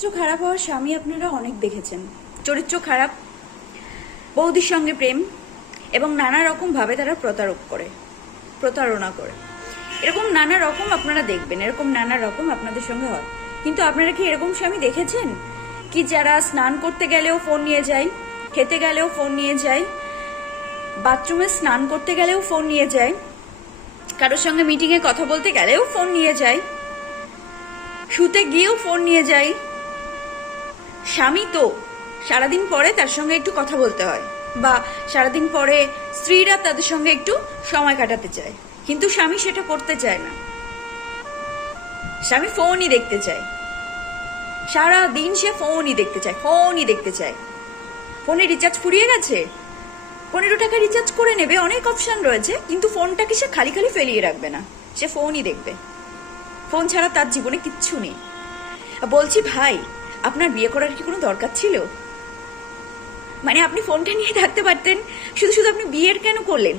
চরিত্র খারাপ হওয়ার স্বামী আপনারা অনেক দেখেছেন। চরিত্র খারাপ, বৌদির সঙ্গে প্রেম এবং নানা রকম ভাবে তারা প্রতারণা করে। এরকম নানা রকম আপনারা দেখবেন, এরকম নানা রকম আপনাদের সঙ্গে হয়। কিন্তু আপনারা কি এরকম স্বামী দেখেছেন কি যারা স্নান করতে গেলেও ফোন নিয়ে যায়, খেতে গেলেও ফোন নিয়ে যায়, বাথরুমে স্নান করতে গেলেও ফোন নিয়ে যায়, কারোর সঙ্গে মিটিংয়ে কথা বলতে গেলেও ফোন নিয়ে যায়, শুতে গিয়েও ফোন নিয়ে যায়? স্বামী তো সারাদিন পরে তার সঙ্গে একটু কথা বলতে হয়, বা সারাদিন পরে স্ত্রীরা তাদের সঙ্গে একটু সময় কাটাতে চায়, কিন্তু স্বামী সেটা করতে চায় না। স্বামী ফোনই দেখতে চায়, সারাদিন সে ফোনই দেখতে চায়। ফোনে রিচার্জ ফুরিয়ে গেছে, 15 টাকা রিচার্জ করে নেবে, অনেক অপশন রয়েছে, কিন্তু ফোনটাকে সে খালি ফেলিয়ে রাখবে না, সে ফোনই দেখবে। ফোন ছাড়া তার জীবনে কিচ্ছু নেই। বলছি ভাই, আপনার বিয়ে করার কি কোনো দরকার ছিল? মানে আপনি ফোনটা নিয়ে থাকতে পারতেন, শুধু আপনি বিয়ের কেন করলেন?